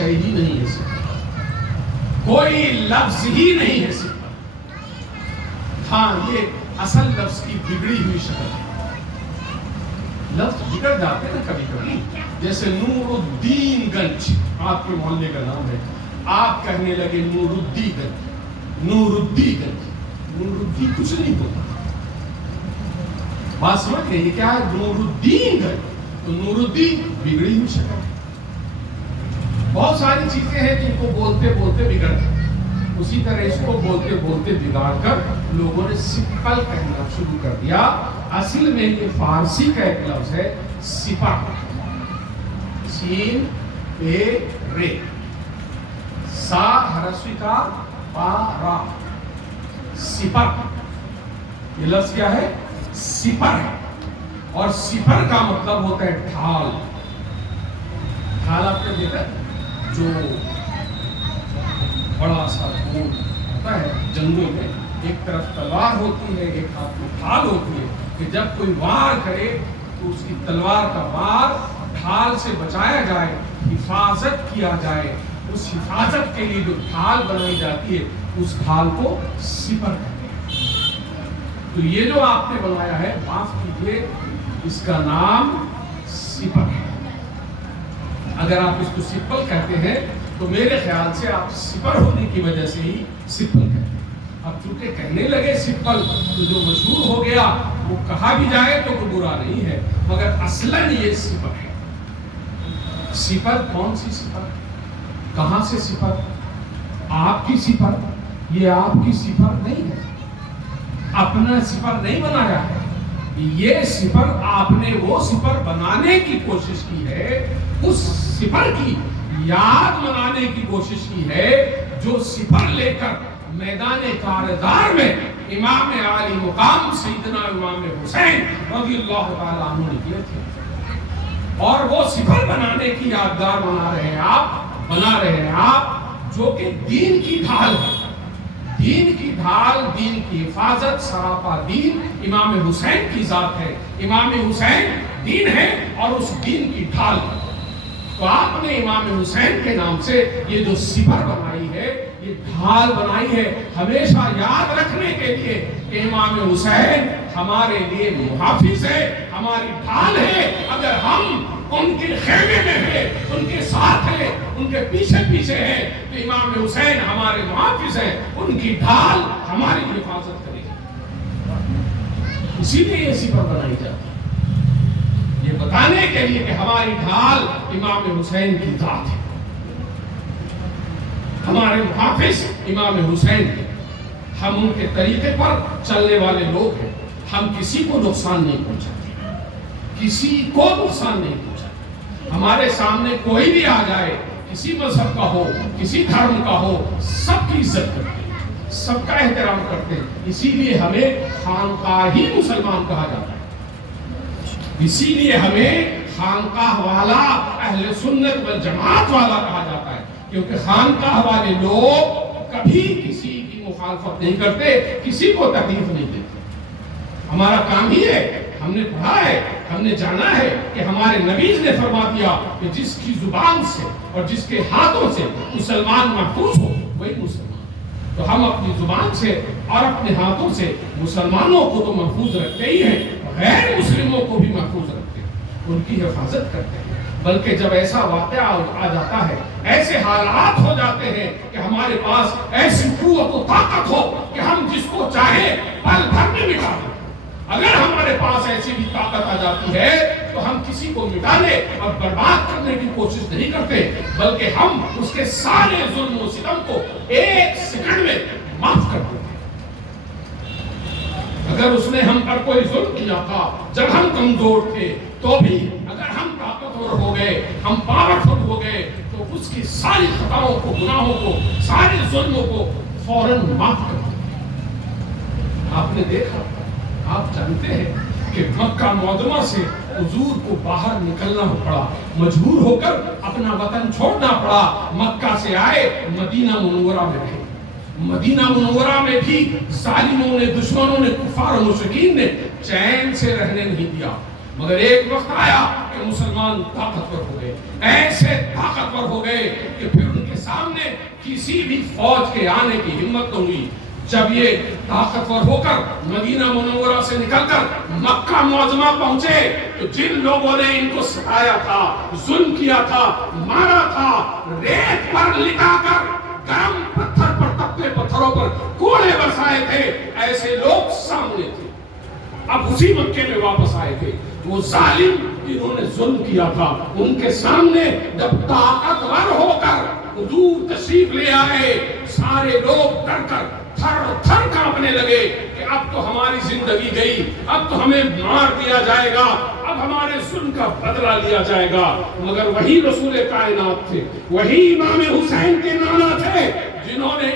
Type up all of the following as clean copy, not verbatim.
شے ہی نہیں ہے صفت، کوئی لفظ ہی نہیں ہے صفت۔ ہاں یہ اصل لفظ کی بگڑی ہوئی شکل ہے۔ لفظ بگڑ جاتے ہیں نا کبھی کبھی، جیسے نور الدین گنج آپ کے محلے کا نام ہے، آپ کہنے لگے نور الدین گنج، نور الدین گنج، نور الدین کچھ نہیں ہوتا۔ بات سمجھ گئے یہ کیا ہے؟ نور الدین گنج، تو نور الدین بگڑی ہوئی شکل ہے۔ بہت ساری چیزیں ہیں جن کو بولتے بولتے بگڑ جاتے، اسی طرح اس کو بولتے بولتے بگاڑ کر لوگوں نے سپل کہنا شروع کر دیا۔ اصل میں یہ فارسی کا ایک لفظ ہے سپر، سین پے رے، سا ہرسوی کا پا را، سپر۔ یہ لفظ کیا ہے؟ سپر ہے، اور سپر کا مطلب ہوتا ہے ڈھال۔ ڈھال آپ نے دیکھا جو بڑا سا گول ہوتا ہے جنگوں میں، ایک طرف تلوار ہوتی ہے، ایک ہاتھ میں ڈھال ہوتی ہے، کہ جب کوئی وار کرے تو اس کی تلوار کا وار ڈھال سے بچایا جائے، حفاظت کیا جائے۔ اس حفاظت کے لیے جو ڈھال بنائی جاتی ہے اس ڈھال کو سپر کہتے ہیں۔ تو یہ جو آپ نے بنایا ہے، معاف کیجیے، اس کا نام سپر ہے۔ اگر آپ اس کو سپل کہتے ہیں تو میرے خیال سے آپ سپر ہونے کی وجہ سے ہی سپل کہتے ہیں۔ اب چونکہ کہنے لگے سپل تو جو مشہور ہو گیا وہ کہا بھی جائے تو کوئی برا نہیں ہے، مگر اصلاً یہ سپر ہے۔ سپر کون سی سپر؟ کہاں سے سپر؟ آپ کی سپر؟ یہ آپ کی سپر نہیں ہے، اپنا سپر نہیں بنایا ہے۔ یہ سپر آپ نے وہ سپر بنانے کی کوشش کی ہے، اس سپر کی یاد منانے کی کوشش کی ہے جو سپر لے کر میدان کارزار میں امام عالی مقام سیدنا امام حسین رضی اللہ تعالیٰ عنہ نے کیے تھے، اور وہ سپر بنانے کی یادگار بنا رہے ہیں آپ جو کہ دین کی ڈھال ہے۔ دین کی ڈھال، دین کی حفاظت، سراپا دین امام حسین کی ذات ہے۔ امام حسین دین ہے اور اس دین کی ڈھال ہے۔ تو آپ نے امام حسین کے نام سے یہ جو سپر بنائی ہے، یہ ڈھال بنائی ہے، ہمیشہ یاد رکھنے کے لیے کہ امام حسین ہمارے لیے محافظ ہے، ہماری ڈھال ہے۔ اگر ہم ان کے خیمے میں ہیں، ان کے ساتھ ہیں، ان کے پیچھے ہیں، تو امام حسین ہمارے محافظ ہیں، ان کی ڈھال ہماری حفاظت کرے گی۔ اسی لیے یہ سپر بنائی جاتی ہے، یہ بتانے کے لیے کہ ہماری ڈھال امام حسین کی ذات ہے، ہمارے محافظ امام حسین ہیں، ہم ان کے طریقے پر چلنے والے لوگ ہیں، ہم کسی کو نقصان نہیں پہنچاتے، کسی کو نقصان نہیں پہنچاتے۔ ہمارے سامنے کوئی بھی آ جائے، کسی مذہب کا ہو، کسی دھرم کا ہو، سب کی عزت کرتے ہیں، سب کا احترام کرتے ہیں۔ اسی لیے ہمیں خانقاہی مسلمان کہا جاتا ہے، اسی لیے ہمیں خانقاہ والا، اہل سنت والجماعت والا کہا جاتا ہے، کیونکہ خانقاہ والے لوگ کبھی کسی کی مخالفت نہیں کرتے، کسی کو تکلیف نہیں دیتے۔ ہمارا کام ہی ہے، ہم نے پڑھا ہے، ہم نے جانا ہے کہ ہمارے نبی نے فرما دیا کہ جس کی زبان سے اور جس کے ہاتھوں سے مسلمان محفوظ ہو وہی مسلمان۔ تو ہم اپنی زبان سے اور اپنے ہاتھوں سے مسلمانوں کو تو محفوظ رکھتے ہی ہیں، غیر مسلموں کو بھی محفوظ رکھتے ہیں، ان کی حفاظت کرتے ہیں۔ بلکہ جب ایسا واقعہ آ جاتا ہے، ایسے حالات ہو جاتے ہیں کہ ہمارے پاس ایسی قوت و طاقت ہو کہ ہم جس کو چاہے پل بھر میں مٹا دیں، اگر ہمارے پاس ایسی بھی طاقت آ جاتی ہے تو ہم کسی کو مٹانے اور برباد کرنے کی کوشش نہیں کرتے، بلکہ ہم اس کے سارے ظلم و ستم کو ایک سیکنڈ میں معاف کر دیتے ہیں۔ اگر اس نے ہم پر کوئی ظلم کیا تھا جب ہم کمزور تھے، تو بھی اگر ہم طاقتور ہو گئے، ہم پاورفل ہو گئے، تو اس کی ساری خطاؤں کو، گناہوں کو، سارے ظلموں کو فوراً معاف کر دیتے ہیں۔ آپ نے دیکھا، آپ جانتے ہیں کہ مکہ معظمہ سے حضور کو باہر نکلنا پڑا، مجبور ہو کر اپنا وطن چھوڑنا پڑا، مکہ سے آئے مدینہ منورہ میں رہے۔ مدینہ منورہ میں بھی ظالموں نے، دشمنوں نے، کفار و مشرکین نے چین سے رہنے نہیں دیا، مگر ایک وقت آیا کہ مسلمان طاقتور ہو گئے، ایسے طاقتور ہو گئے کہ پھر ان کے سامنے کسی بھی فوج کے آنے کی ہمت نہ ہوئی۔ جب یہ طاقتور ہو کر مدینہ منورہ سے نکل کر مکہ معظمہ پہنچے تو جن لوگوں نے ان کو ستایا تھا، ظلم کیا تھا، مارا تھا، ریت پر لٹا کر گرم پتھر پر تپتے پتھروں پر کوڑے برسائے تھے، ایسے لوگ سامنے تھے۔ اب اسی مکے میں واپس آئے تھے وہ ظالم جنہوں نے ظلم کیا تھا، ان کے سامنے جب طاقتور ہو کر حضور تشریف لے آئے، سارے لوگ ڈر کر تھر تھر کانپنے لگے کہ اب تو ہماری زندگی گئی، اب تو ہمیں مار دیا جائے گا، اب ہمارے ظلم کا بدلہ لیا جائے گا۔ مگر وہی رسول کائنات تھے، وہی امام حسین کے نانا تھے جنہوں نے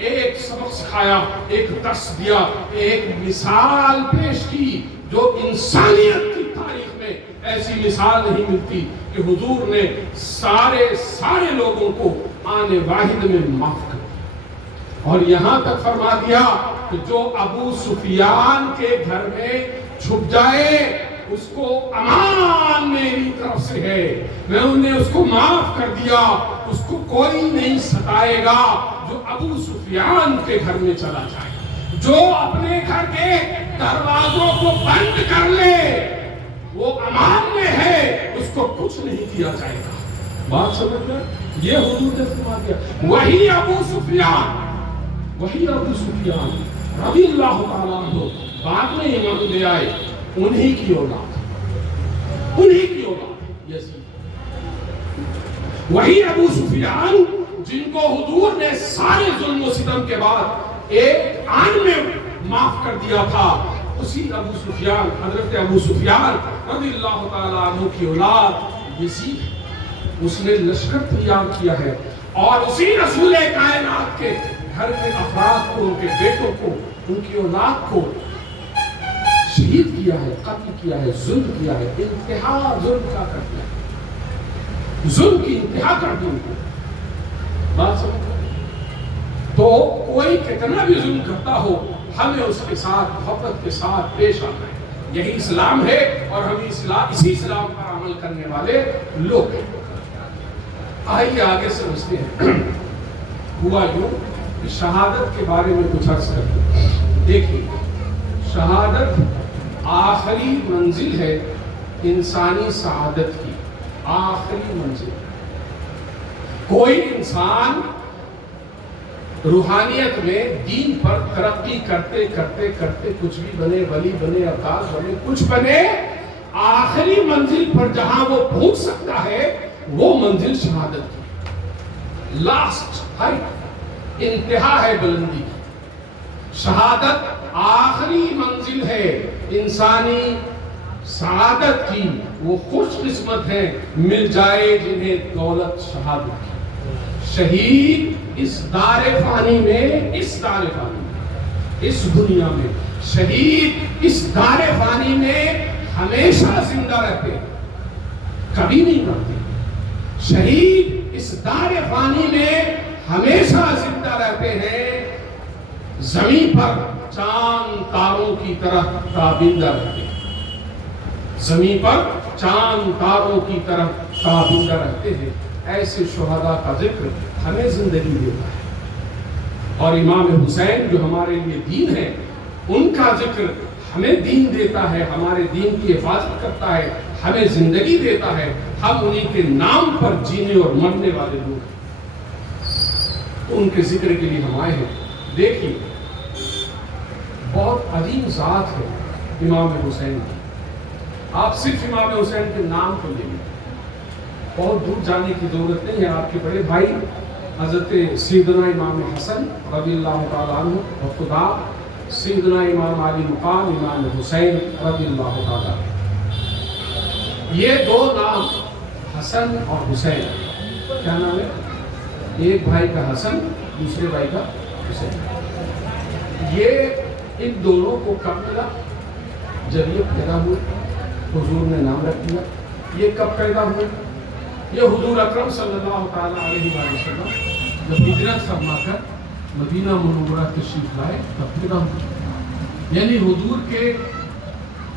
ایک سبق سکھایا، ایک درس دیا، ایک مثال پیش کی جو انسانیت کی تاریخ میں ایسی مثال نہیں ملتی کہ حضور نے سارے لوگوں کو آنے واحد میں معاف کر، اور یہاں تک فرما دیا کہ جو ابو سفیان کے گھر میں چھپ جائے اس کو امان میری طرف سے ہے، میں انہیں اس کو معاف کر دیا، اس کو کوئی نہیں ستائے گا جو ابو سفیان کے گھر میں چلا جائے۔ جو اپنے گھر کے دروازوں کو بند کر لے وہ امان میں ہے، اس کو کچھ نہیں کیا جائے گا۔ بات سمجھ میں؟ یہ حضور نے فرما دیا۔ وہی ابو سفیان رضی اللہ تعالیٰ عنہ بعد میں ایمان لے آئے، انہی کی اولاد یزید۔ وہی ابو سفیان جن کو حضور نے سارے ظلم و ستم کے بعد ایک آن میں معاف کر دیا تھا، اسی ابو سفیان، حضرت ابو سفیان رضی اللہ تعالیٰ عنہ کی اولاد یزید، اس نے لشکر تیار کیا ہے اور اسی رسول کائنات کے گھر کے افراد کو، ان کے بیٹوں کو، ان کی اولاد کو شہید کیا ہے، قتل کیا ہے، ظلم کیا ہے، انتہا ظلم کا کر دیا، ظلم کی انتہا کر دی ان کو۔ بات سمجھ؟ تو کوئی کتنا بھی ظلم کرتا ہو ہمیں اس کے ساتھ محبت کے ساتھ پیش آنا ہے، یہی اسلام ہے اور ہم اسی اسلام پر عمل کرنے والے لوگ ہیں۔ آئیے آگے سمجھتے ہیں۔ ہوا یوں کہ شہادت کے بارے میں کچھ عرض کرتے ہیں۔ دیکھیے، شہادت آخری منزل ہے انسانی سعادت کی، آخری منزل۔ کوئی انسان روحانیت میں دین پر ترقی کرتے کرتے کرتے کچھ بھی بنے، ولی بنے، عباس بنے، کچھ بنے، آخری منزل پر جہاں وہ پہنچ سکتا ہے وہ منزل شہادت کی، لاسٹ ہائٹ، انتہا ہے بلندی کی۔ شہادت آخری منزل ہے انسانی سعادت کی، وہ خوش قسمت ہیں مل جائے جنہیں دولت شہادت کی۔ شہید اس دار فانی میں، اس دنیا میں، شہید اس دار فانی میں ہمیشہ زندہ رہتے ہیں، کبھی نہیں مرتے۔ شہید اس دار فانی میں ہمیشہ زندہ رہتے ہیں، زمین پر چاند تاروں کی طرح تابندہ رہتے ہیں، زمین پر چاند تاروں کی طرح تابندہ رہتے ہیں۔ ایسے شہداء کا ذکر ہمیں زندگی دیتا ہے، اور امام حسین جو ہمارے لیے دین ہے، ان کا ذکر ہمیں دین دیتا ہے، ہمارے دین کی حفاظت کرتا ہے، ہمیں زندگی دیتا ہے۔ ہم انہیں کے نام پر جینے اور مرنے والے لوگ ہیں، ان کے ذکر کے لیے ہم آئے ہیں۔ دیکھیے، بہت عظیم ذات ہے امام حسین کی۔ آپ صرف امام حسین کے نام کو لیں گے، بہت دور جانے کی ضرورت نہیں ہے۔ آپ کے بڑے بھائی حضرت سیدنا امام حسن رضی اللہ تعالیٰ عنہ اور خدا سیدنا امام علی مقام امام حسین رضی اللہ تعالیٰ عنہ، یہ دو نام حسن اور حسین، کیا نام ہے؟ ایک بھائی کا حسن، دوسرے بھائی کا حسین۔ یہ ان دونوں کو کب ملا؟ جب یہ پیدا ہوئے، حضور نے نام رکھ دیا۔ یہ کب پیدا ہوئے؟ یہ حضور اکرم صلی اللہ تعالیٰ علیہ وسلم جب ہجرت فرما کر مدینہ منورہ تشریف لائے تب پیدا ہوئے، یعنی حضور کے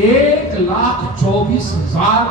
1,24,000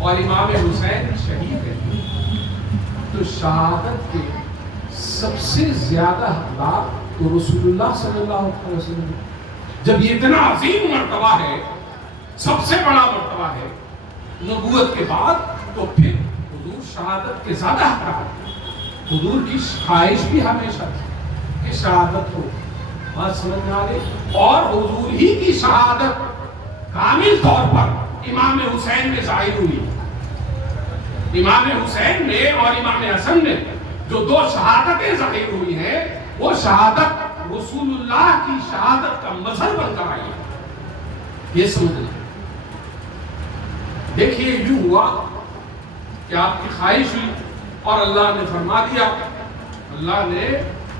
اور امام حسین شہید ہے، تو شہادت کے سب سے زیادہ حقدار تو رسول اللہ صلی اللہ علیہ وسلم۔ جب یہ اتنا عظیم مرتبہ ہے، سب سے بڑا مرتبہ ہے نبوت کے بعد، تو پھر حضور شہادت کے زیادہ حقدار ہے۔ حضور کی خواہش بھی ہمیشہ تھی کہ شہادت ہو، بات سمجھ میں آ گئی؟ اور حضور ہی کی شہادت کامل طور پر امام حسین میں ظاہر ہوئی۔ امام حسین میں اور امام حسن میں جو دو شہادتیں ظاہر ہوئی ہیں، وہ شہادت رسول اللہ کی شہادت کا مظہر بن کر آئی ہے۔ یہ سمجھ لیں۔ دیکھیے یوں ہوا کہ آپ کی خواہش ہوئی اور اللہ نے فرما دیا، اللہ نے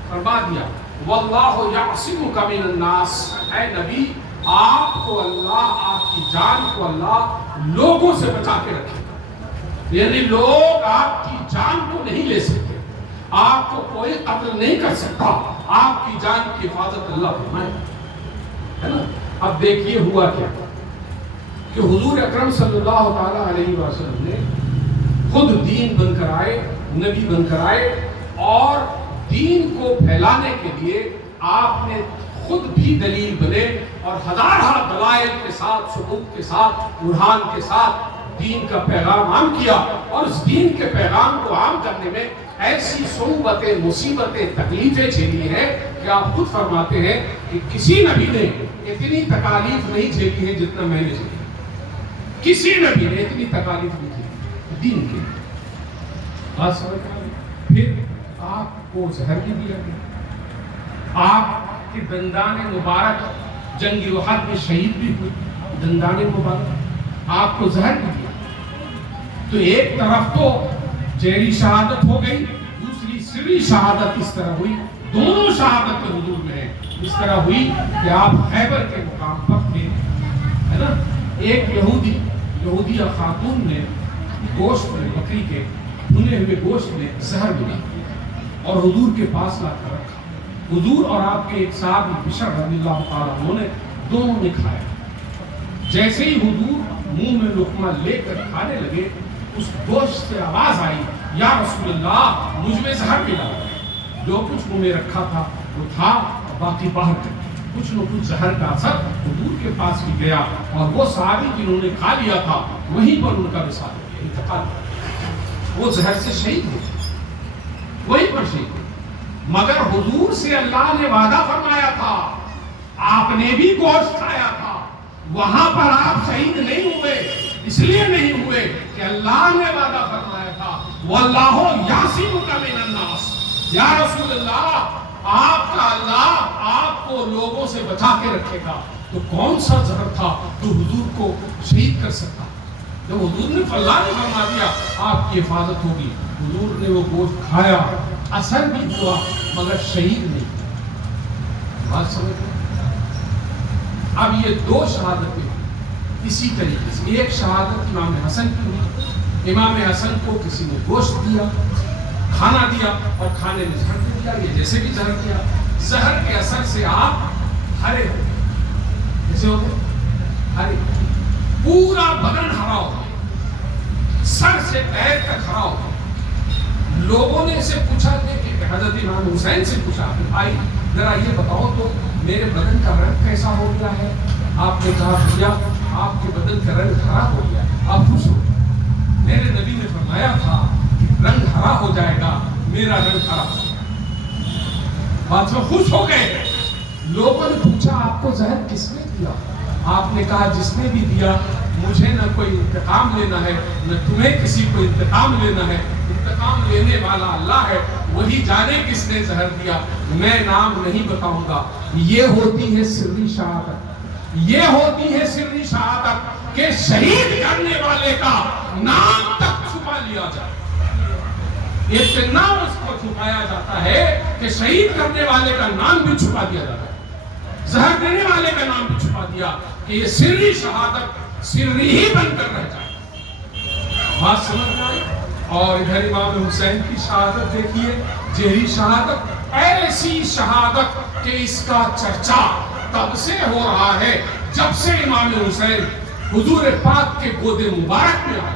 فرما دیا واللہ یعصمک من الناس، اے نبی آپ کو اللہ، آپ کی جان کو اللہ لوگوں سے بچا کے رکھے گا، یعنی لوگ آپ کی جان کو نہیں لے سکتے، آپ کو کوئی قتل نہیں کر سکتا، آپ کی جان کی حفاظت اللہ فرمائے، ہے نا۔ اب دیکھیے ہوا کیا کہ حضور اکرم صلی اللہ تعالی علیہ وسلم نے خود دین بن کر آئے، نبی بن کر آئے، اور دین کو پھیلانے کے لیے آپ نے خود بھی دلیل بنے اور ہزارہ دلائل کے ساتھ، ثبوت کے ساتھ، برہان کے ساتھ دین کا پیغام عام کیا، اور اس دین کے پیغام کو عام کرنے میں ایسی صعوبتیں، مصیبتیں، تکلیفیں جھیلی ہیں کہ آپ خود فرماتے ہیں کہ کسی نبی نے اتنی تکالیف نہیں جھیلی ہے جتنا میں نے جھیلی، کسی نبی نے اتنی تکالیف نہیں جھیلی دین کے لیے۔ بات سمجھ میں آ گئی؟ پھر آپ کو زہر بھی دیا گیا، آپ کے دندان مبارک جنگ احد میں شہید بھی ہوئے، دندان مبارک آپ کو زہر بھی دیا۔ تو ایک طرف تو جہری شہادت ہو گئی، دوسری سری شہادت اس طرح ہوئی، دونوں شہادت کے حضور میں ہیں۔ اس طرح ہوئی کہ آپ خیبر کے مقام پر تھے، ہے نا، ایک یہودیہ خاتون نے گوشت میں، بکری کے بھنے ہوئے گوشت میں زہر ملا اور حضور کے پاس لا کر رکھا۔ حضور اور آپ کے ایک صحابی بشر رضی اللہ تعالیٰ عنہ نے دونوں نے کھایا۔ جیسے ہی حضور منہ میں لقمہ لے کر کھانے لگے، اس گوشت سے آواز آئی، یا رسول اللہ مجھ میں زہر ملا، جو کچھ منہ میں رکھا تھا وہ تھا، باقی باہر کر دیا۔ کچھ نہ کچھ زہر کا اثر حضور کے پاس بھی گیا، اور وہ صحابی جنہوں نے کھا لیا تھا وہیں پر ان کا وصال ہو گیا، انتقال ہو گیا، وہ زہر سے شہید ہو گئے، وہیں پر شہید ہو گئے۔ مگر حضور سے اللہ نے وعدہ فرمایا تھا، آپ نے بھی گوشت کھایا تھا، وہاں پر آپ شہید نہیں ہوئے، اس لیے نہیں ہوئے کہ اللہ نے وعدہ فرمایا تھا واللہ یعصمک من الناس، یا رسول اللہ آپ کا اللہ آپ کو لوگوں سے بچا کے رکھے گا۔ تو کون سا زہر تھا جو حضور کو شہید کر سکتا؟ جب حضور نے اللہ نے فرما دیا آپ کی حفاظت ہوگی، حضور نے وہ گوشت کھایا، اثر بھی ہوا مگر شہید نہیں۔ بات سمجھ میں؟ اب یہ دو شہادتیں اسی طریقے سے، ایک شہادت امام حسن کی ہوئی، امام حسن کو کسی نے گوشت دیا، کھانا دیا، اور کھانے میں زہر دیا، یہ جیسے بھی زہر دیا، زہر کے اثر سے آپ ہرے ہو، جیسے ہوتے ہرے، پورا بدن ہرا ہو، سر سے پیر تک ہرا ہو۔ لوگوں نے اسے پوچھا کہ حضرت امام حسین سے پوچھا کہ بھائی ذرا یہ بتاؤ تو میرے بدن کا رنگ کیسا ہو گیا ہے؟ آپ نے کہا بھیا آپ کے بدن کا رنگ ہرا ہو گیا، آپ خوش ہو گئے۔ میرے نبی نے فرمایا تھا کہ رنگ ہرا ہو جائے گا، میرا رنگ ہرا ہو جائے گا۔ بات میں خوش ہو گئے۔ لوگوں نے پوچھا آپ کو زہر کس نے دیا؟ آپ نے کہا جس نے بھی دیا، مجھے نہ کوئی انتقام لینا ہے نہ تمہیں کسی کو انتقام لینا ہے، انتقام لینے والا اللہ ہے، وہی جانے کس نے زہر دیا، میں نام نہیں بتاؤں گا۔ یہ ہوتی ہے سری شہادت، یہ ہوتی ہے سری شہادت کہ شہید کرنے والے کا نام تک چھپا لیا جائے۔ اتنا اس کو چھپایا جاتا ہے کہ شہید کرنے والے کا نام بھی چھپا دیا جاتا ہے، زہر دینے والے کا نام بھی چھپا دیا کہ یہ سری شہادت سری ہی بن کر رہ جائے۔ بات سمجھ میں آئی؟ اور ادھر امام حسین کی شہادت دیکھیے، جہری شہادت، ایسی شہادت کہ اس کا چرچا تب سے ہو رہا ہے جب سے امام حسین حضور پاک کے گود مبارک میں آئے۔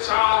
4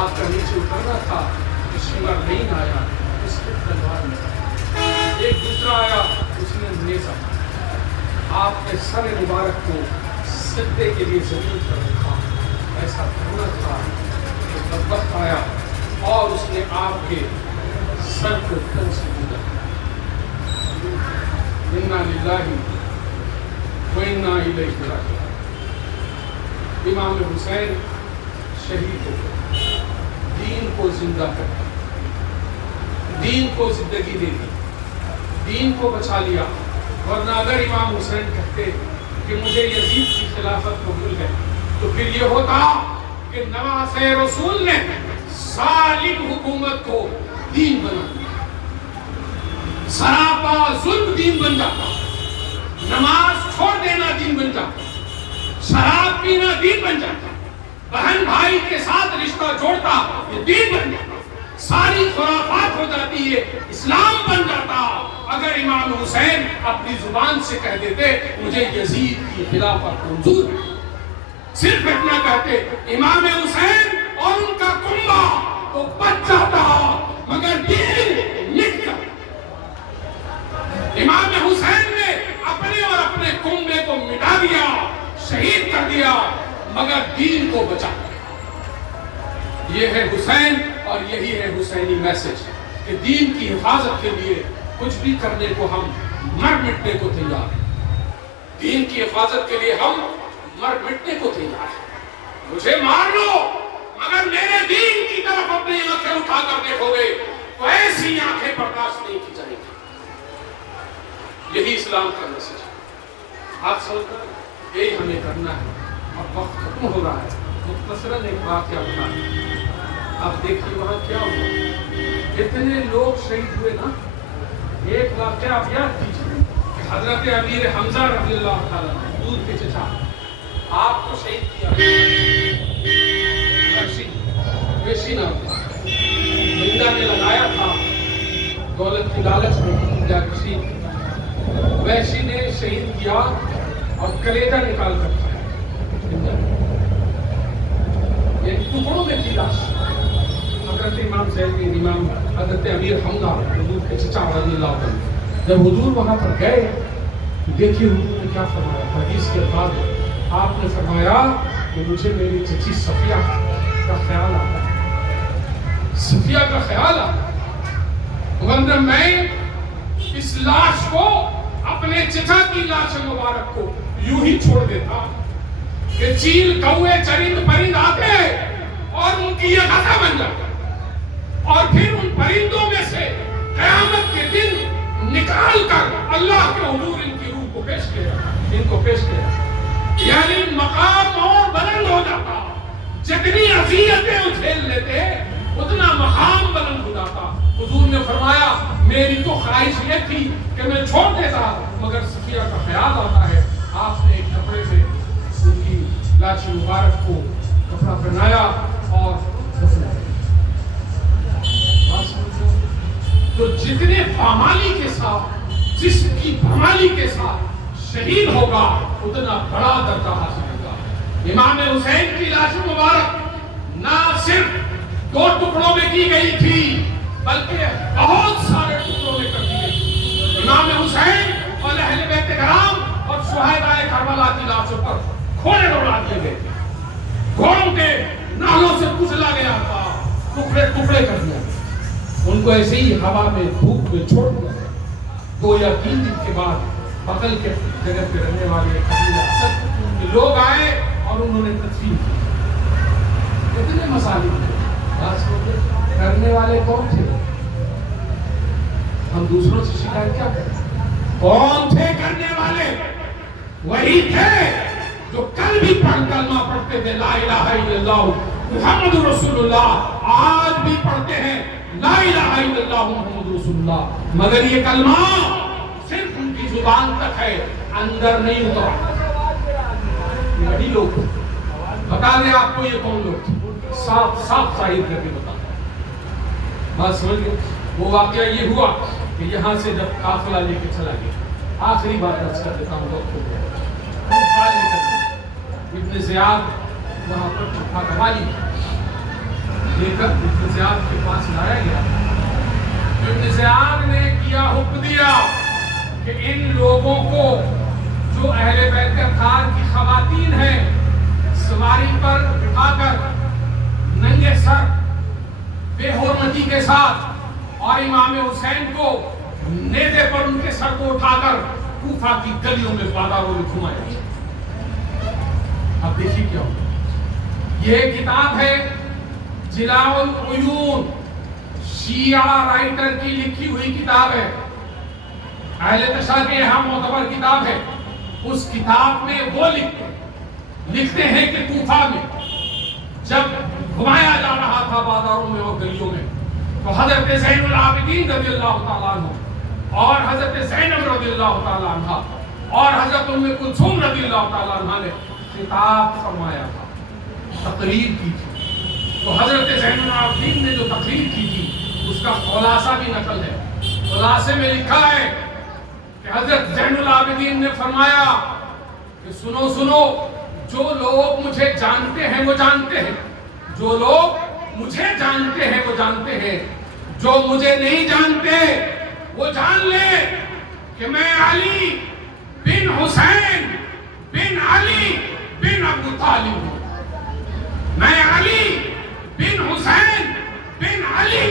آپ کا نیچے اترنا تھا، شمر نہیں آیا، اس کے تلوار میں ایک دوسرا آیا، اس نے نیزہ آپ کے سر مبارک کو سجدے کے لیے زمین پر رکھا. ایسا کرنا تھا کہ بدبخت آیا اور اس نے آپ کے سر کو تن سے جدا. انا للہ و انا الیہ راجعون. امام حسین شہید ہو گئے، دین کو زندہ کر دیا، دین کو زندگی دے دی، دین کو بچا لیا. ورنہ اگر امام حسین کہتے کہ مجھے یزید کی خلافت قبول ہے تو پھر یہ ہوتا کہ نواسۂ رسول نے ظالم حکومت کو دین بنا دیا، سراپا ظلم دین بن جاتا، نماز چھوڑ دینا دین بن جاتا، شراب پینا دین بن جاتا، بہن بھائی کے ساتھ رشتہ جوڑتا یہ دین بن جاتا، ساری خرافات ہو جاتی ہے، اسلام بن جاتا. اگر امام حسین اپنی زبان سے کہہ دیتے مجھے یزید کی خلافت منظور ہے، صرف اتنا کہتے امام حسین اور ان کا کنبہ تو بچ جاتا، مگر دین مٹ جاتا. امام حسین نے اپنے اور اپنے کنبے کو مٹا دیا، شہید کر دیا، مگر دین کو بچا. یہ ہے حسین اور یہی ہے حسینی میسج کہ دین کی حفاظت کے لیے کچھ بھی کرنے کو ہم مر مٹنے کو تیار ہیں. دین کی حفاظت کے لیے ہم مر مٹنے کو تیار ہیں. مجھے مار لو مگر میرے دین کی طرف اپنی آنکھیں اٹھا کر دیکھو گے تو ایسی آنکھیں برداشت نہیں کی جائیں گی. یہی اسلام کا میسج ہے. آپ سمجھ کر یہی ہمیں کرنا ہے. اب وقت ختم ہو رہا ہے. مختصراً ایک واقعہ بتا دیں. آپ دیکھیے وہاں کیا ہوا، اتنے لوگ شہید ہوئے نا. ایک واقعہ آپ یاد کیجیے کہ حضرت امیر حمزہ رضی اللہ تعالیٰ دودھ کے چچا آپ کو شہید کیا ویشی نام تھا. بندہ نے لگایا تھا دولت کی لالچ میں جا کے شہید کیا. ویشی نے شہید کیا اور کلیجہ نکال کر کھایا. یہ ٹکڑوں میں تھی لاش. حضرت امام زین امام حضرت امیر حمزہ حضور کے چچا رضی اللہ عنہ جب حضور وہاں پر گئے دیکھیے حضور نے کیا فرمایا. حدیث کے بعد آپ نے فرمایا کہ مجھے میری چچی صفیہ کا خیال آتا ہے، صفیہ کا خیال آتا ہے، ورنہ میں اس لاش کو اپنے چچا کی لاش مبارک کو یوں ہی چھوڑ دیتا کہ چیل کوے چرند پرند آتے اور ان کی یہ غذا بن جاتا اور پھر ان پرندوں میں سے قیامت کے دن نکال کر اللہ کے حضور ان کی روح کو پیش کیا، ان کو پیش کیا. یعنی مقام اور بلند ہو جاتا. جتنی اذیتیں جھیل لیتے اتنا مقام بلند ہو جاتا. حضور نے فرمایا میری تو خواہش یہ تھی کہ میں چھوڑ دیتا مگر صفیہ کا خیال آتا ہے. آپ نے ایک کپڑے سے ان کی لاش مبارک کو کپڑا پہنایا اور دفنایا. تو جتنے پامالی کے ساتھ جسم کی پامالی کے ساتھ شہید ہوگا اتنا بڑا درجہ حاصل ہوگا. امام حسین کی لاش مبارک نہ صرف 2 ٹکڑوں میں کی گئی تھی بلکہ بہت سارے ٹکڑوں میں کر دی گئی. امام حسین اور اہل بیت کرام اور شہدائے کربلا کی لاشوں پر گھوڑے دوڑا دیے گئے تھے. گھوڑوں کے نالوں سے کچلا گیا تھا، ٹکڑے ٹکڑے کر دیا. ان کو ایسے ہی ہوا میں دھوپ میں چھوڑ دیا. 2 یا 3 دن کے بعد بغل کے جگہ پہ رہنے والے قبیلہ اسد کے لوگ آئے اور انہوں نے تدفین کی. کتنے مصالح تھے، کرنے والے کون تھے؟ ہم دوسروں سے شکایت کیا کریں؟ کون تھے کرنے والے؟ وہی تھے جو کل بھی کلمہ پڑھتے تھے لا الہ الا اللہ محمد رسول اللہ، آج بھی پڑھتے ہیں لا الہ الا اللہ محمد رسول اللہ، مگر یہ کلمہ صرف ان کی زبان تک ہے، اندر نہیں اترا. وہی لوگ بتا دیں آپ کو یہ کون لوگ تھے، صاف صاف ظاہر کر کے بتا. بات سمجھ گئے؟ وہ واقعہ یہ ہوا کہ یہاں سے جب قافلہ لے کے چلا گیا، آخری بات عرض کر دیتا ہوں وقت ہو گیا. ابن زیاد وہاں پر والی لے کر ابن زیاد کے پاس لایا گیا. ابن زیاد نے کیا حکم دیا کہ ان لوگوں کو جو اہل بیت اطہار کی خواتین ہیں سواری پر اٹھا کر ننگے سر بے حرمتی کے ساتھ اور امام حسین کو نیزے پر ان کے سر کو اٹھا کر کوفہ کی گلیوں میں بازاروں میں گھمایا. اب دیکھیے کیا ہوگا. یہ کتاب ہے جلاء العیون، شیعہ رائٹر کی لکھی ہوئی کتاب ہے، اہل تشیع کی اہم معتبر کتاب ہے. اس کتاب میں وہ لکھتے ہیں کہ کوفہ میں جب گھمایا جا رہا تھا بازاروں میں اور گلیوں میں تو حضرت زین العابدین رضی اللہ تعالیٰ عنہ اور حضرت زینب رضی اللہ تعالیٰ عنہ اور حضرت ام کلثوم رضی اللہ تعالیٰ عنہ نے خطاب فرمایا تھا، تقریر کی تھی. تو حضرت زین العابدین نے جو تقریر کی تھی اس کا خلاصہ بھی نقل ہے. خلاصے میں لکھا ہے کہ حضرت زین العابدین نے فرمایا کہ سنو جو لوگ مجھے جانتے ہیں وہ جانتے ہیں، جو لوگ مجھے جانتے ہیں وہ جانتے ہیں، جو مجھے نہیں جانتے وہ جان لے کہ میں علی بن حسین بن علی بن ابو طالب ہوں. میں علی بن حسین بن علی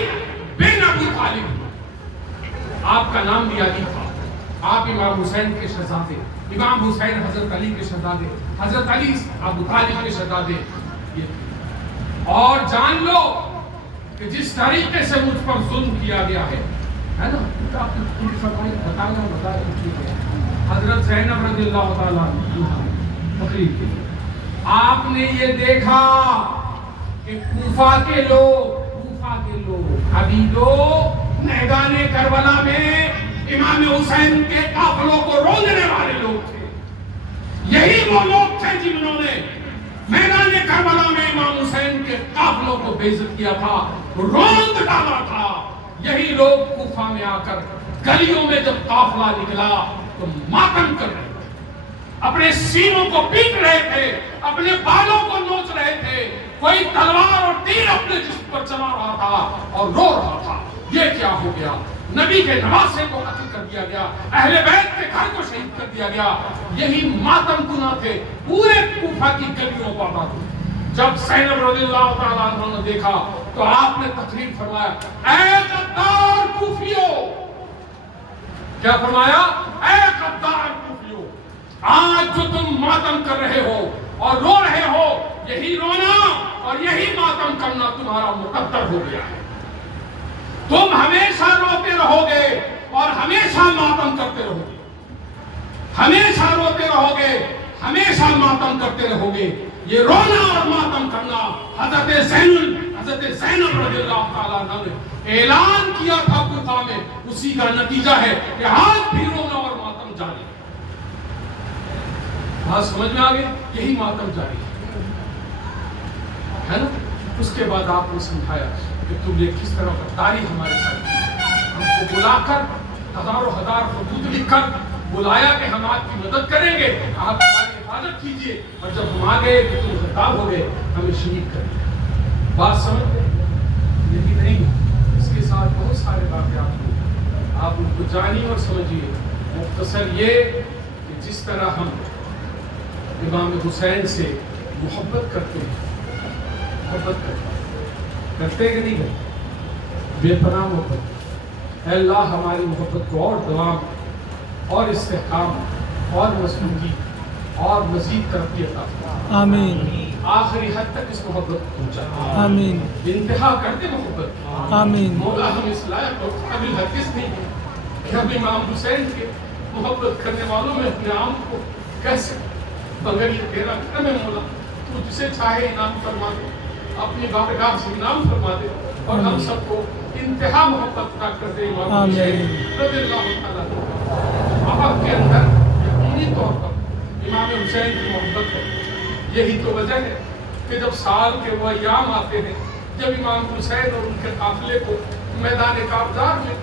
بن ابو طالب ہوں. آپ کا نام بھی علی تھا، آپ امام حسین کے شہزادے، امام حسین حضرت علی کے شہزادے، حضرت علی ابو طالب کے شہزادے. اور جان لو کہ جس طریقے سے مجھ پر ظلم کیا گیا ہے نا، حضرت زینب رضی اللہ تعالیٰ تقریر کی. آپ نے یہ دیکھا کہ کوفہ کے لوگ ابھی لوگ میدان کربلا میں امام حسین کے قافلوں کو روندنے والے لوگ تھے. یہی وہ لوگ تھے جنہوں نے میدان کربلا میں امام حسین کے قافلوں کو بے عزت کیا تھا، روند ڈالا تھا. یہی لوگ کوفہ میں آ کر گلیوں میں جب قافلہ نکلا تو ماتم کر رہے تھے، اپنے سینوں کو پیٹ رہے تھے، اپنے بالوں کو نوچ رہے تھے. کوئی تلوار اور تیر اپنے جسم پر چلا رہا تھا اور رو رہا تھا. یہ کیا ہو گیا؟ نبی کے نواسے کو قتل کر دیا گیا، اہل بیت کے گھر کو شہید کر دیا گیا. یہی ماتم کنا تھے پورے کوفہ کی گلیوں پر آباد ہوئے. جب زینب رضی اللہ تعالیٰ عنہ نے دیکھا تو آپ نے تقریر فرمایا، اے غدار کوفیو، کیا فرمایا؟ اے غدار کوفیو، آج جو تم ماتم کر رہے ہو اور رو رہے ہو، یہی رونا اور یہی ماتم کرنا تمہارا مقدر ہو گیا ہے. تم ہمیشہ روتے رہو گے اور ہمیشہ ماتم کرتے رہو گے، ہمیشہ روتے رہو گے، ہمیشہ ماتم کرتے رہو گے. یہ رونا اور ماتم کرنا حضرت زینب رضی اللہ تعالیٰ عنہ نے اعلان کیا تھا کوفہ میں، اسی کا نتیجہ ہے کہ آج بھی رونا اور ماتم جاری ہے. بات سمجھ میں آگئے؟ یہی ماتم جاری ہے نا. اس کے بعد آپ نے سمجھایا کہ تم یہ کس طرح غداری ہمارے ساتھ کی. ہم کو بلا کر ہزاروں ہزار خطوط لکھ کر بلایا کہ ہم آپ کی مدد کریں گے، آپ ہماری حفاظت کیجئے، اور جب ہم آ گئے کہ تم غدار ہو گئے، ہمیں شہید کر دیا. بات سمجھ گئے؟ یہی نہیں، اس کے ساتھ بہت سارے واقعات ہوئے، آپ ان کو جانیے اور سمجھیے. مختصر یہ کہ جس طرح ہم امام حسین سے محبت کرتے ہیں، محبت کرتے کہ نہیں کرتے؟ بے پناہ محبت. اے اللہ ہماری محبت کو اور دوام اور استحکام اور مضبوطی اور مزید ترقی عطا فرما. آمین. آخری حد تک اس محبت کو پہنچا. آمین. انتہا کرتے محبت کی. آمین. مولا ہم اس لائق اور قابل ہرگز نہیں کہ ہم امام حسین کے محبت کرنے والوں میں اپنے آپ کو کیسے، مگر یہ تیرا کرم ہے مولا، تو جسے چاہے انعام فرما دے، اپنی بارگاہ سے انعام فرما دے اور ہم سب کو انتہا محبت عطا کر دے. امام حسین رضی اللہ تعالیٰ آپ کے اندر یقینی طور پر امام حسین کی محبت ہے. یہی تو وجہ ہے کہ جب سال کے وہ ایام آتے ہیں جب امام حسین اور ان کے قافلے کو میدان کارزار میں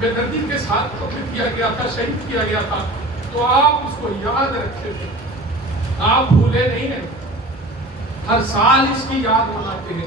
بے دردی کے ساتھ قتل کیا گیا تھا، شہید کیا گیا تھا، تو آپ اس کو یاد رکھتے تھے، آپ بھولے نہیں ہیں. ہر سال اس کی یاد مناتے ہیں.